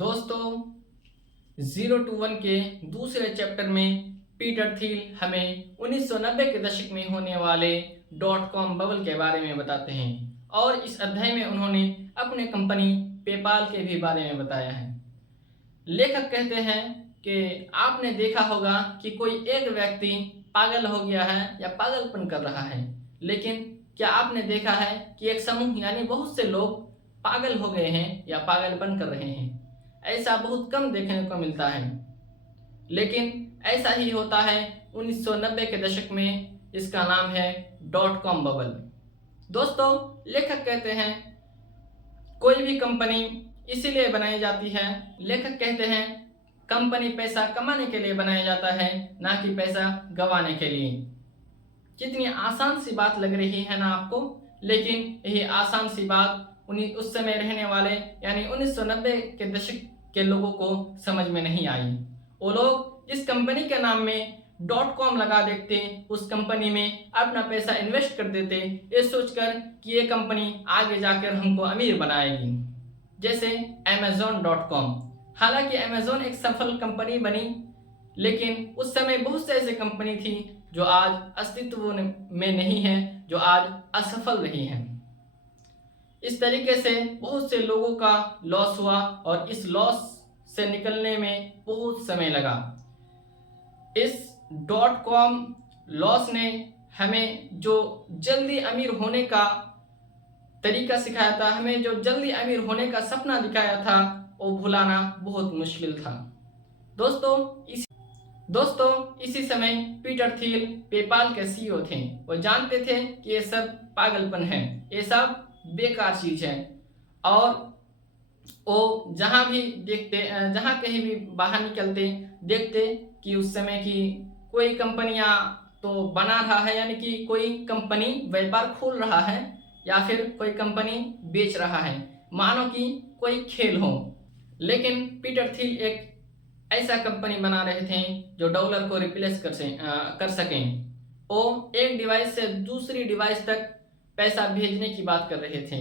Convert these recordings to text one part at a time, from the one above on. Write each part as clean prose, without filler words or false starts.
दोस्तों, 0 to 1 के दूसरे चैप्टर में पीटर थिल हमें 1990 के दशक में होने वाले .com बबल के बारे में बताते हैं और इस अध्याय में उन्होंने अपने कंपनी पेपाल के भी बारे में बताया है। लेखक कहते हैं कि आपने देखा होगा कि कोई एक व्यक्ति पागल हो गया है या पागलपन कर रहा है, लेकिन क्या आपने देखा है कि एक समूह यानी बहुत से लोग पागल हो गए हैं या पागलपन कर रहे हैं? ऐसा बहुत कम देखने को मिलता है, लेकिन ऐसा ही होता है 1990 के दशक में। इसका नाम है .com बबल। दोस्तों, लेखक कहते हैं कोई भी कंपनी इसीलिए बनाई जाती है। लेखक कहते हैं कंपनी पैसा कमाने के लिए बनाया जाता है, ना कि पैसा गंवाने के लिए। कितनी आसान सी बात लग रही है ना आपको, लेकिन यही आसान सी बात उस समय रहने वाले यानी 1990 के दशक के लोगों को समझ में नहीं आई। वो लोग जिस कंपनी के नाम में .com लगा देते, उस कंपनी में अपना पैसा इन्वेस्ट कर देते, ये सोचकर कि ये कंपनी आगे जाकर हमको अमीर बनाएगी, जैसे Amazon.com। हालांकि Amazon एक सफल कंपनी बनी, लेकिन उस समय बहुत से ऐसे कंपनी थी जो आज अस्तित्व में नहीं है, जो आज असफल रही हैं। इस तरीके से बहुत से लोगों का लॉस हुआ और इस लॉस से निकलने में बहुत समय लगा। इस .com लॉस ने हमें जो जल्दी अमीर होने का तरीका सिखाया था, हमें जो जल्दी अमीर होने का सपना दिखाया था, वो भुलाना बहुत मुश्किल था। दोस्तों, इसी समय पीटर थिल पेपाल के सीईओ थे। वो जानते थे कि ये सब पागलपन है, ये सब बेकार चीज है, और वो जहाँ कहीं भी बाहर निकलते देखते कि उस समय की कोई कंपनियां तो बना रहा है, यानी कि कोई कंपनी व्यापार खोल रहा है या फिर कोई कंपनी बेच रहा है, मानो कि कोई खेल हो। लेकिन पीटर थिल एक ऐसा कंपनी बना रहे थे जो डॉलर को रिप्लेस कर सकें। वो एक डिवाइस से दूसरी डिवाइस तक पैसा भेजने की बात कर रहे थे।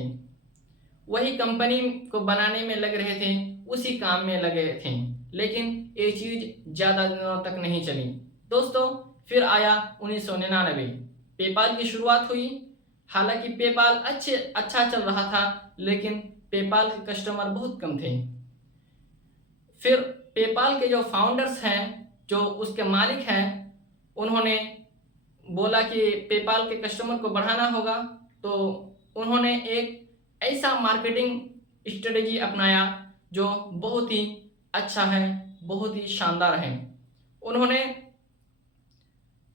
वही कंपनी को बनाने में लग रहे थे, उसी काम में लगे थे, लेकिन ये चीज ज्यादा दिनों तक नहीं चली। दोस्तों, फिर आया 1999। पेपाल की शुरुआत हुई। हालांकि पेपाल अच्छा चल रहा था, लेकिन पेपाल के कस्टमर बहुत कम थे। फिर पेपाल के जो फाउंडर्स हैं, जो उसके मालिक हैं, उन्होंने बोला कि पेपाल के कस्टमर को बढ़ाना होगा, तो उन्होंने एक ऐसा मार्केटिंग स्ट्रेटेजी अपनाया जो बहुत ही अच्छा है, बहुत ही शानदार है। उन्होंने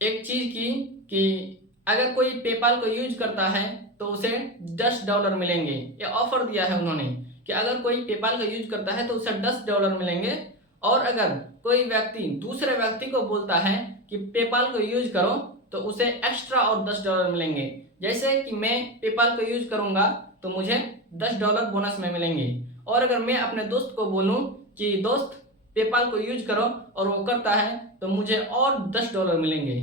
एक चीज की कि अगर कोई पेपाल को यूज करता है तो उसे $10 मिलेंगे। ये ऑफर दिया है उन्होंने कि अगर कोई पेपाल का यूज करता है तो उसे $10 मिलेंगे, और अगर कोई व्यक्ति दूसरे व्यक्ति को बोलता है कि पेपाल को यूज करो तो उसे एक्स्ट्रा और $10 मिलेंगे। जैसे कि मैं पेपाल को यूज करूंगा तो मुझे $10 बोनस में मिलेंगे, और अगर मैं अपने दोस्त को बोलूं कि दोस्त पेपाल को यूज करो और वो करता है तो मुझे और $10 मिलेंगे।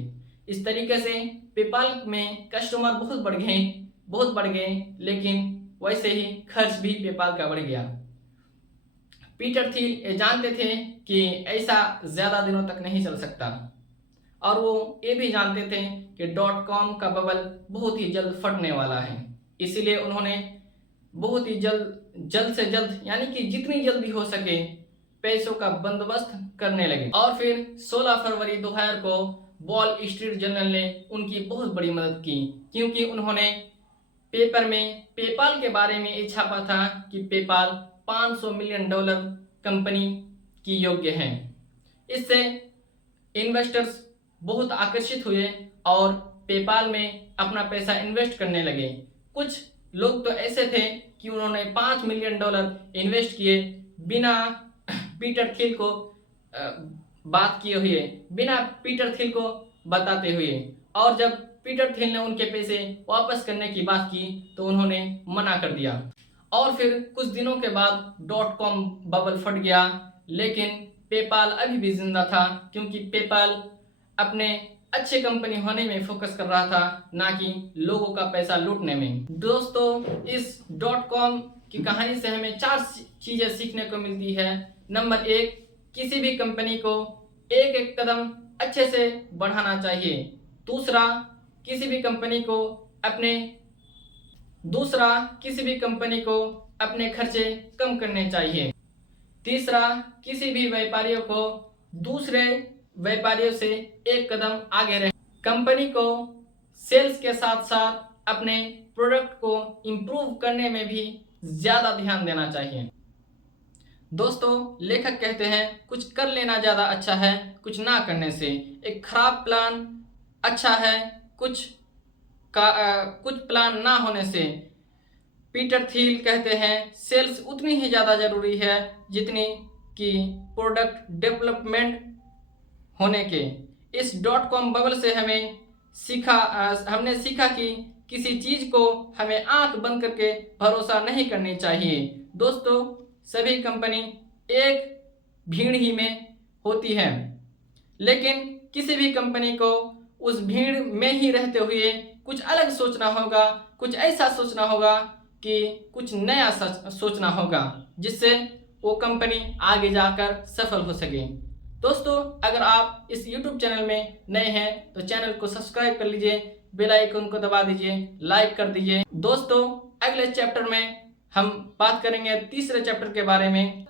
इस तरीके से पेपाल में कस्टमर बहुत बढ़ गए, लेकिन वैसे ही खर्च भी पेपाल का बढ़ गया। पीटर थिल ये जानते थे कि ऐसा ज्यादा दिनों तक नहीं चल सकता, और वो ये भी जानते थे कि .com का बबल बहुत ही जल्द फटने वाला है। इसीलिए उन्होंने बहुत ही जल्द से जल्द, यानी कि जितनी जल्दी हो सके, पैसों का बंदोबस्त करने लगे। और फिर 16 फरवरी 2000 को वॉल स्ट्रीट जर्नल ने उनकी बहुत बड़ी मदद की, क्योंकि उन्होंने पेपर में पेपाल के बारे में ये छापा था कि पेपाल $500 मिलियन कंपनी की योग्य है। इससे इन्वेस्टर्स बहुत आकर्षित हुए और पेपाल में अपना पैसा इन्वेस्ट करने लगे। कुछ लोग तो ऐसे थे कि उन्होंने $5 मिलियन इन्वेस्ट किए बिना पीटर थिल को बात किए हुए, बिना पीटर थिल को बताते हुए, और जब पीटर थिल ने उनके पैसे वापस करने की बात की तो उन्होंने मना कर दिया। और फिर कुछ दिनों के बाद .com बबल फट गया, लेकिन पेपाल अभी भी जिंदा था, क्योंकि पेपाल अपने अच्छे कंपनी होने में फोकस कर रहा था, ना कि लोगों का पैसा लूटने में। दोस्तों, इस .com कि कहानी से हमें 4 चीज़ें सीखने को मिलती है। नंबर 1, किसी भी कंपनी को एक एक कदम अच्छे से बढ़ाना चाहिए। दूसरा, किसी भी कंपनी को अपने खर्चे कम करने चाहिए। तीसरा, किसी भी व्यापारियों को दूसरे व्यापारियों से एक कदम आगे रहे। कंपनी को सेल्स के साथ साथ अपने प्रोडक्ट को इम्प्रूव करने में भी ज़्यादा ध्यान देना चाहिए। दोस्तों, लेखक कहते हैं कुछ कर लेना ज़्यादा अच्छा है कुछ ना करने से। एक खराब प्लान अच्छा है कुछ प्लान ना होने से। पीटर थिल कहते हैं सेल्स उतनी ही ज़्यादा ज़रूरी है जितनी कि प्रोडक्ट डेवलपमेंट होने के। इस .com बबल से हमने सीखा कि किसी चीज़ को हमें आंख बंद करके भरोसा नहीं करनी चाहिए। दोस्तों, सभी कंपनी एक भीड़ ही में होती है, लेकिन किसी भी कंपनी को उस भीड़ में ही रहते हुए कुछ अलग सोचना होगा, कुछ ऐसा सोचना होगा कि कुछ नया सोचना होगा, जिससे वो कंपनी आगे जाकर सफल हो सके। दोस्तों, अगर आप इस YouTube चैनल में नए हैं तो चैनल को सब्सक्राइब कर लीजिए, बेल आइकन को दबा दीजिए, लाइक कर दीजिए। दोस्तों, अगले चैप्टर में हम बात करेंगे तीसरे चैप्टर के बारे में।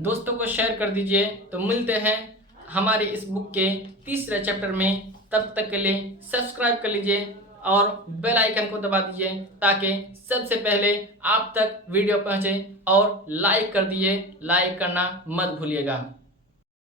दोस्तों को शेयर कर दीजिए। तो मिलते हैं हमारी इस बुक के तीसरे चैप्टर में। तब तक के लिए सब्सक्राइब कर लीजिए और बेल आइकन को दबा दीजिए ताकि सबसे पहले आप तक वीडियो पहुंचे, और लाइक कर दिए, लाइक करना मत भूलिएगा।